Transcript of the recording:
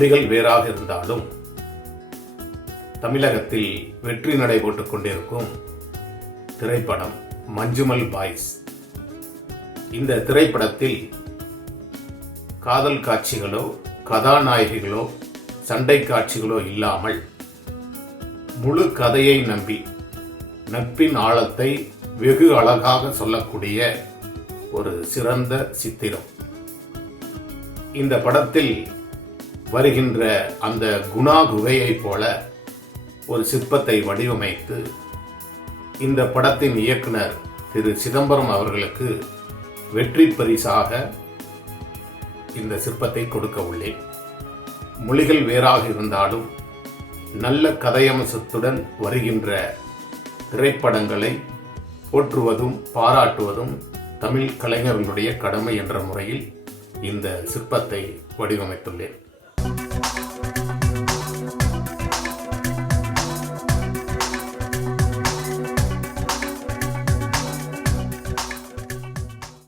மொழிகள் வேறாக இருந்தாலும் தமிழகத்தில் வெற்றி நடைபோட்டுக் கொண்டிருக்கும் திரைப்படம் மஞ்சுமல் பாய்ஸ். இந்த திரைப்படத்தில் காதல் காட்சிகளோ கதாநாயகிகளோ சண்டை காட்சிகளோ இல்லாமல் முழு கதையை நம்பி நட்பின் ஆழத்தை வெகு அழகாக சொல்லக்கூடிய ஒரு சிறந்த சித்திரம். இந்த படத்தில் வருகின்ற அந்த குணா குகையை போல ஒரு சிற்பத்தை வடிவமைத்து இந்த படத்தின் இயக்குனர் திரு சிதம்பரம் அவர்களுக்கு வெற்றி பரிசாக இந்த சிற்பத்தை கொடுக்க உள்ளேன். மொழிகள் வேறாக இருந்தாலும் நல்ல கதையம்சத்துடன் வருகின்ற திரைப்படங்களை போற்றுவதும் பாராட்டுவதும் தமிழ் கலைஞர்களுடைய கடமை என்ற முறையில் இந்த சிற்பத்தை வடிவமைத்துள்ளேன்.